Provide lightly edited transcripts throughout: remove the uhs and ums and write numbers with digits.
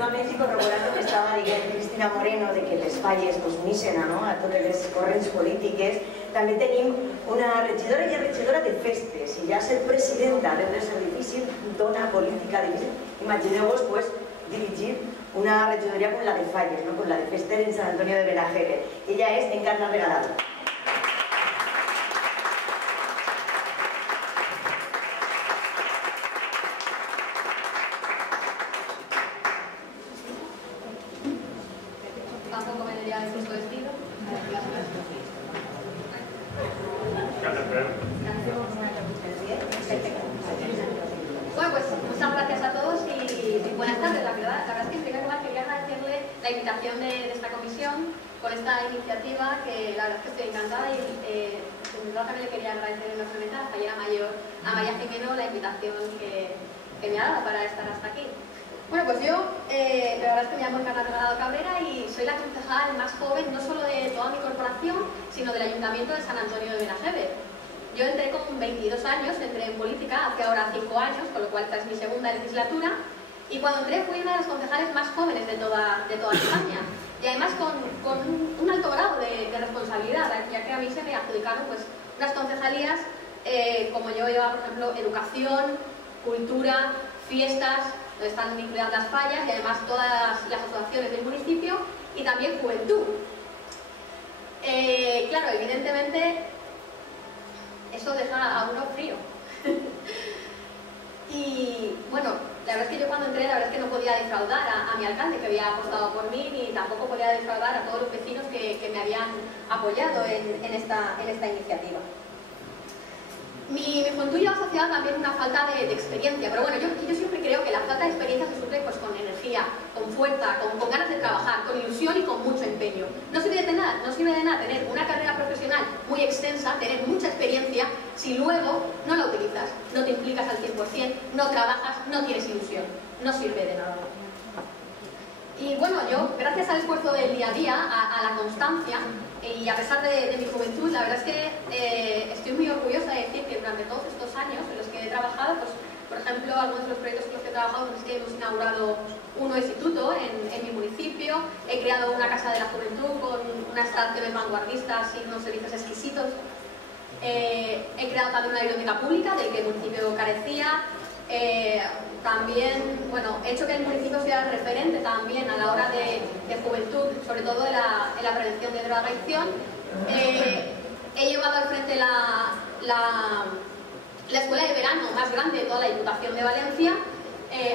també estic corroborant el que estava dient Cristina Moreno, de que les falles uníssena a totes les corrents polítiques. També tenim una regidora i regidora de festes, i ja ser presidenta deu de ser difícil, d'una política difícil. Imagineu-vos dirigir una regidoria com la de falles, com la de festes en Sant Antonio de Benajever. Ella és Encarna Regalado. Bueno, pues muchas gracias a todos y buenas tardes. La verdad es que en primer lugar quería agradecerle la invitación de esta comisión con esta iniciativa, que la verdad es que estoy encantada, y en verdad también le quería agradecer enormemente a la fallera mayor, a María Jimeno, la invitación que me ha dado para estar hasta aquí. Bueno, pues yo, la verdad es que me llamo Encarna Regalado Cabrera y soy la concejal más joven, no solo de toda mi corporación, sino del Ayuntamiento de San Antonio de Benajever. Yo entré con 22 años, entré en política hace ahora 5 años, con lo cual esta es mi segunda legislatura, y cuando entré fui una de las concejales más jóvenes de toda España, y además con un alto grado de responsabilidad, ya que a mí se me adjudicaron pues unas concejalías como yo llevaba, por ejemplo, educación, cultura, fiestas, donde están incluidas las fallas, y además todas las asociaciones del municipio, y también juventud. Claro, evidentemente eso deja a uno frío. Y bueno, la verdad es que yo cuando entré, la verdad es que no podía defraudar a mi alcalde, que había apostado por mí, ni tampoco podía defraudar a todos los vecinos que me habían apoyado en esta iniciativa. Mi juventud lleva asociada también una falta de experiencia, pero bueno, yo siempre creo que la falta de experiencia se suple pues con energía, con fuerza, con ganas de trabajar, con ilusión y con mucho empeño. No sirve de nada tener una carrera profesional muy extensa, tener mucha experiencia, si luego no la utilizas, no te implicas al 100%, no trabajas, no tienes ilusión, no sirve de nada. Y bueno, yo, gracias al esfuerzo del día a día, a la constancia, y a pesar de mi juventud, la verdad es que estoy muy orgullosa de decir que durante todos estos años en los que he trabajado, pues, por ejemplo, algunos de los proyectos en los que he trabajado es que hemos inaugurado un nuevo instituto en mi municipio, he creado una casa de la juventud con unas instalaciones vanguardistas y unos servicios exquisitos, he creado también una biblioteca pública del que el municipio carecía. También, bueno, he hecho que el municipio sea referente también a la hora de juventud, sobre todo en la prevención de drogadicción. He llevado al frente la escuela de verano más grande de toda la Diputación de Valencia.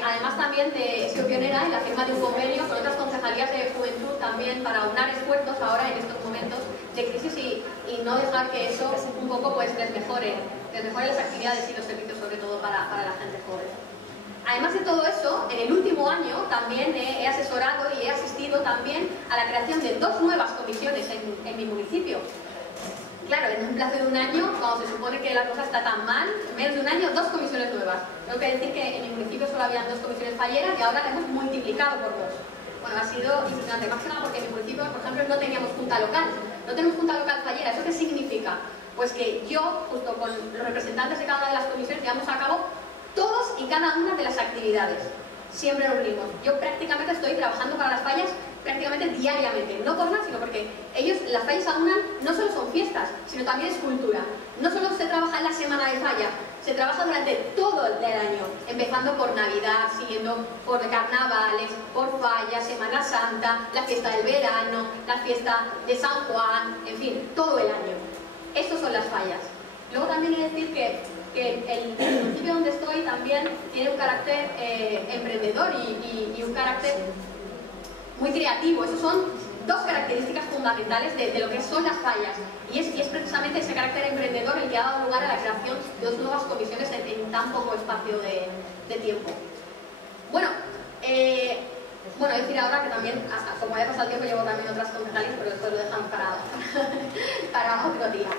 Además también he sido pionera en la firma de un convenio con otras concejalías de juventud también para aunar esfuerzos ahora en estos momentos de crisis y no dejar que eso un poco pues les mejore las actividades y los servicios, sobre todo para la gente joven. Además de todo eso, en el último año también he asesorado y he asistido también a la creación de 2 nuevas comisiones en mi municipio. Claro, en un plazo de un año, cuando se supone que la cosa está tan mal, en menos de un año, 2 comisiones nuevas. Tengo que decir que en mi municipio solo habían 2 comisiones falleras y ahora la hemos multiplicado por 2. Bueno, ha sido impresionante, más que nada porque en mi municipio, por ejemplo, no teníamos junta local. No tenemos junta local fallera. ¿Eso qué significa? Pues que yo, justo con los representantes de cada una de las comisiones, llevamos a cabo todos y cada una de las actividades. Siempre nos unimos. Yo prácticamente estoy trabajando para las fallas prácticamente diariamente, no por nada, sino porque las fallas aunan, no solo son fiestas, sino también es cultura. No solo se trabaja en la semana de fallas, se trabaja durante todo el año, empezando por Navidad, siguiendo por carnavales, por fallas, Semana Santa, la fiesta del verano, la fiesta de San Juan, en fin, todo el año. Estos son las fallas. Luego también he de decir que el municipio donde estoy también tiene un carácter emprendedor y un carácter muy creativo. Esas son 2 características fundamentales de lo que son las fallas, y es precisamente ese carácter emprendedor el que ha dado lugar a la creación de 2 nuevas comisiones en tan poco espacio de tiempo. Bueno, decir ahora que también, como haya pasado el tiempo, llevo también otras concejalías, pero después lo dejamos para otro día.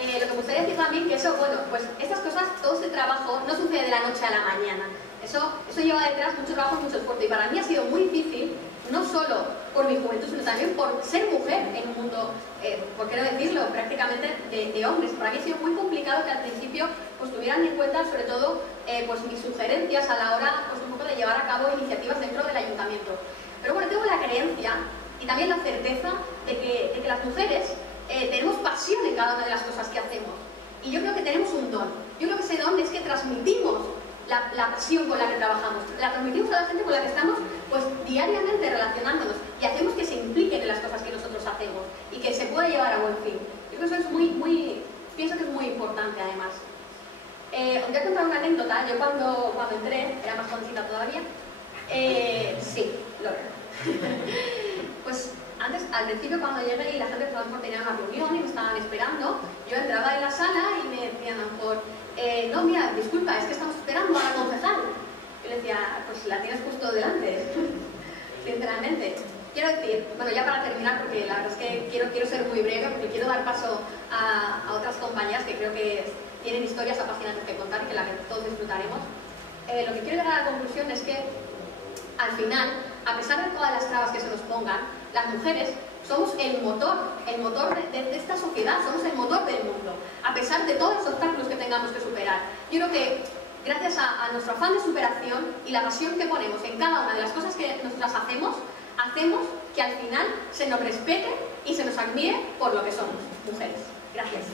Lo que me gustaría decir también que eso, bueno, pues estas cosas, todo este trabajo no sucede de la noche a la mañana. Eso lleva detrás mucho trabajo y mucho esfuerzo, y para mí ha sido muy difícil, no solo por mi juventud, sino también por ser mujer en un mundo, por qué no decirlo, prácticamente de hombres. Para mí ha sido muy complicado que al principio pues tuvieran en cuenta sobre todo pues mis sugerencias a la hora pues un poco de llevar a cabo iniciativas dentro del ayuntamiento. también la certeza de que las mujeres tenemos pasión en cada una de las cosas que hacemos. Y yo creo que tenemos un don. Yo creo que ese don es que transmitimos la pasión con la que trabajamos, la transmitimos a la gente con la que estamos pues diariamente relacionándonos y hacemos que se impliquen en las cosas que nosotros hacemos y que se pueda llevar a buen fin. Yo creo que eso es pienso que es muy importante además. Os voy a contar una anécdota. Yo cuando entré, era más jovencita todavía, sí, Lorena. Pues antes, al principio cuando llegué y la gente tenía una reunión y me estaban esperando, yo entraba en la sala y me decían a lo mejor, no, mira, disculpa, es que estamos esperando a la concejal. Yo le decía, pues la tienes justo delante, sinceramente. Quiero decir, bueno, ya para terminar, porque la verdad es que quiero ser muy breve, porque quiero dar paso a otras compañeras que creo que tienen historias apasionantes que contar y que la que todos disfrutaremos. Lo que quiero llegar a la conclusión es que, al final, a pesar de todas las trabas que se nos pongan, las mujeres somos el motor de esta sociedad, somos el motor del mundo, a pesar de todos los obstáculos que tengamos que superar. Yo creo que gracias a nuestro afán de superación y la pasión que ponemos en cada una de las cosas que nosotras hacemos que al final se nos respete y se nos admire por lo que somos, mujeres. Gracias.